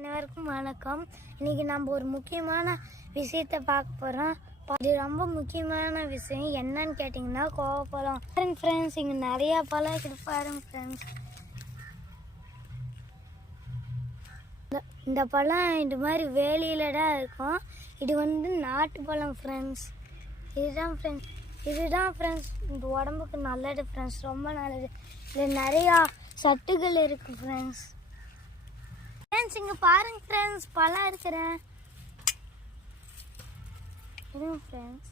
அனைவருக்கும் வணக்கம். இன்னைக்கு நம்ம ஒரு முக்கியமான விஷயத்தை பார்க்க போகிறோம் இது ரொம்ப முக்கியமான விஷயம் என்னன்னு கேட்டிங்கன்னா கோவப்பழம். பாருங்க ஃப்ரெண்ட்ஸ் இங்கே நிறையா பழம் இருக்குது பாருங்க ஃப்ரெண்ட்ஸ் இந்த பழம் இது மாதிரி வேலியில தான் இருக்கும். இது வந்து நாட்டு பழம் ஃப்ரெண்ட்ஸ் இதுதான் ஃப்ரெண்ட்ஸ் இதுதான் ஃப்ரெண்ட்ஸ் இந்த உடம்புக்கு நல்லது ஃப்ரெண்ட்ஸ் ரொம்ப நல்லது. இதில் நிறையா சட்டுகள் இருக்குது ஃப்ரெண்ட்ஸ் ஃப்ரெண்ட்ஸ் இங்கே பாருங்க ஃப்ரெண்ட்ஸ் பழம் இருக்கிறேன் ஃப்ரெண்ட்ஸ்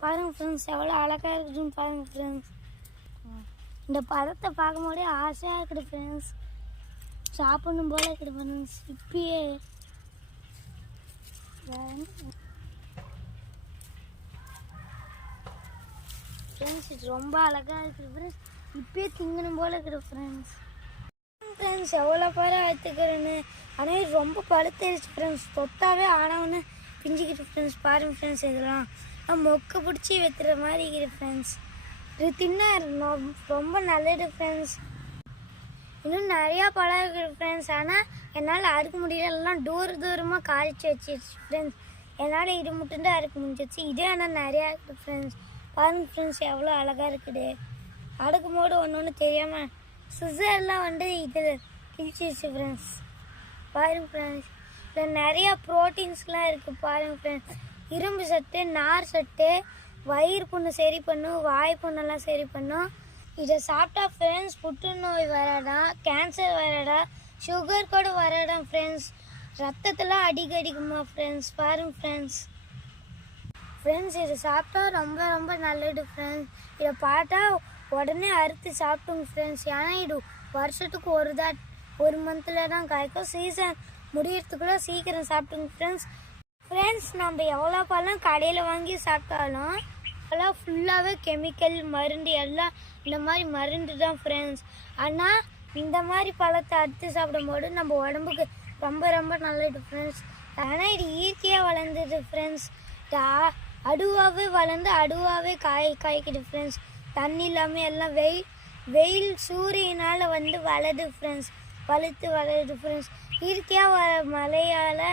பாருங்க ஃப்ரெண்ட்ஸ் எவ்வளோ அழகாக இருக்குதுன்னு பாருங்க ஃப்ரெண்ட்ஸ் இந்த பழத்தை பார்க்கும்போதே ஆசையாக இருக்குது ஃப்ரெண்ட்ஸ் சாப்பிடணும் போல இருக்குது ஃப்ரெண்ட்ஸ் இப்பயே. ஃப்ரெண்ட்ஸ் இது ரொம்ப அழகாக இருக்குது ஃப்ரெண்ட்ஸ் இப்பயே திங்கணும் போல இருக்குது ஃப்ரெண்ட்ஸ் ஃப்ரெண்ட்ஸ் எவ்வளோ பேரை எடுத்துக்கிறேன்னு ஆனால் ரொம்ப பழுத்திருச்சு ஃப்ரெண்ட்ஸ் தொட்டாவே ஆனவொன்னு பிஞ்சிக்கிட்டு ஃப்ரெண்ட்ஸ் பாருங்க ஃப்ரெண்ட்ஸ் இதெல்லாம். நான் மொக்க பிடிச்சி வைக்கிற மாதிரி இருக்குது ஃப்ரெண்ட்ஸ் இது தின்னா ரொம்ப நல்லது ஃப்ரெண்ட்ஸ் இன்னும் நிறையா பழம் இருக்குது ஃப்ரெண்ட்ஸ் ஆனால் என்னால் அறுக்க முடியலலாம் தூர தூரமாக காய்ச்சி வச்சிருச்சு ஃப்ரெண்ட்ஸ் என்னால் இது மட்டும்தான் அறுக்க முடிஞ்சிச்சு இதே ஆனால் நிறையா இருக்குது ஃப்ரெண்ட்ஸ் பாருங்க ஃப்ரெண்ட்ஸ் எவ்வளோ அழகாக இருக்குது. அடுக்கும் போது ஒன்று ஒன்று தெரியாமல் சுவிட்சர்லாம் வந்து இதில் கிழிச்சிருச்சு ஃப்ரெண்ட்ஸ் பாருங்க ஃப்ரெண்ட்ஸ் இதில் நிறையா ப்ரோட்டீன்ஸ்லாம் இருக்குது பாருங்க ஃப்ரெண்ட்ஸ் இரும்பு சட்டு நார் சட்டு வயிறு புண்ணு சரி பண்ணும் வாய் புண்ணெல்லாம் சரி பண்ணும். இதை சாப்பிட்டா ஃப்ரெண்ட்ஸ் புற்றுநோய் வராடாம் கேன்சர் வராடா சுகர் கூட வராடாம் ஃப்ரெண்ட்ஸ் ரத்தத்தெல்லாம் அடிக்கடிக்குமா ஃப்ரெண்ட்ஸ் பாருங்க ஃப்ரெண்ட்ஸ் ஃப்ரெண்ட்ஸ் இதை சாப்பிட்டா ரொம்ப ரொம்ப நல்லது ஃப்ரெண்ட்ஸ் இதை பார்த்தா உடனே அறுத்து சாப்பிட்டோங்க ஃப்ரெண்ட்ஸ் ஏன்னா இது வருஷத்துக்கு ஒரு தான் ஒரு மந்தில் தான் காய்க்கும். சீசன் முடியறதுக்குள்ளே சீக்கிரம் சாப்பிட்டுங்க ஃப்ரெண்ட்ஸ் ஃப்ரெண்ட்ஸ் நம்ம எவ்வளோ பழம் கடையில் வாங்கி சாப்பிட்டாலும் அதெல்லாம் ஃபுல்லாகவே கெமிக்கல் மருந்து எல்லாம் இந்த மாதிரி மருந்து தான் ஃப்ரெண்ட்ஸ் ஆனால் இந்த மாதிரி பழத்தை அறுத்து சாப்பிடும்போது நம்ம உடம்புக்கு ரொம்ப ரொம்ப நல்லது ஃப்ரெண்ட்ஸ் ஆனால் இது இயற்கையாக வளர்ந்தது ஃப்ரெண்ட்ஸ் அடுவாகவே வளர்ந்து அடுவாகவே காய் காய்க்குது ஃப்ரெண்ட்ஸ் தண்ணி இல்லாமல் எல்லாம் வெயில் வெயில் சூரியனால் வந்து வளருது ஃப்ரெண்ட்ஸ் வளர்த்து வளருது ஃப்ரெண்ட்ஸ் இயற்கையாக வர மழையால்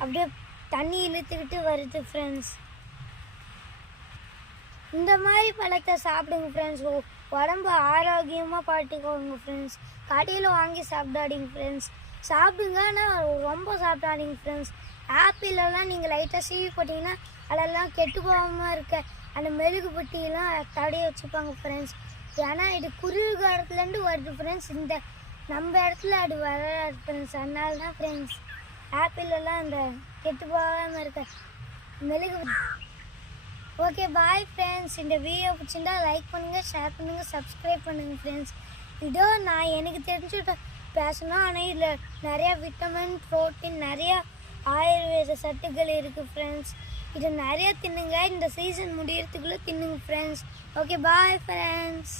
அப்படியே தண்ணி இழுத்துக்கிட்டு வருது ஃப்ரெண்ட்ஸ் இந்த மாதிரி பழத்தை சாப்பிடுங்க ஃப்ரெண்ட்ஸ் உடம்பு ஆரோக்கியமாக பார்த்துக்கோங்க ஃப்ரெண்ட்ஸ் கடையில் வாங்கி சாப்பிடாதீங்க ஃப்ரெண்ட்ஸ் சாப்பிடுங்க. ஆனால் ரொம்ப சாப்பிடாதீங்க ஃப்ரெண்ட்ஸ் ஆப்பிளெல்லாம் நீங்கள் லைட்டாக சீவி போட்டிங்கன்னா அதெல்லாம் கெட்டு போகாமல் இருக்க. அந்த மெழுகு புட்டியெல்லாம் தடைய வச்சுப்பாங்க ஃப்ரெண்ட்ஸ் ஏன்னா இது குளிர்காலத்துலேருந்து வருது ஃப்ரெண்ட்ஸ் இந்த நம்ம இடத்துல அது வராது ஃப்ரெண்ட்ஸ் அதனால தான் ஃப்ரெண்ட்ஸ் ஆப்பிளெல்லாம் அந்த கெட்டு போகாமல் இருக்க. மெழுகு ஓகே பாய் ஃப்ரெண்ட்ஸ் இந்த வீடியோ பிடிச்சிருந்தா லைக் பண்ணுங்கள் ஷேர் பண்ணுங்கள் சப்ஸ்கிரைப் பண்ணுங்கள் ஃப்ரெண்ட்ஸ் இதோ நான் எனக்கு தெரிஞ்சு பேசணும். ஆனால் இதில் நிறையா விட்டமின் ப்ரோட்டீன் நிறையா ஆயுர்வேத சட்டுகள் இருக்குது ஃப்ரெண்ட்ஸ் இது நிறையா தின்னுங்க. இந்த சீசன் முடியறதுக்குள்ளே தின்னுங்க ஃப்ரெண்ட்ஸ் ஓகே பாய் ஃப்ரெண்ட்ஸ்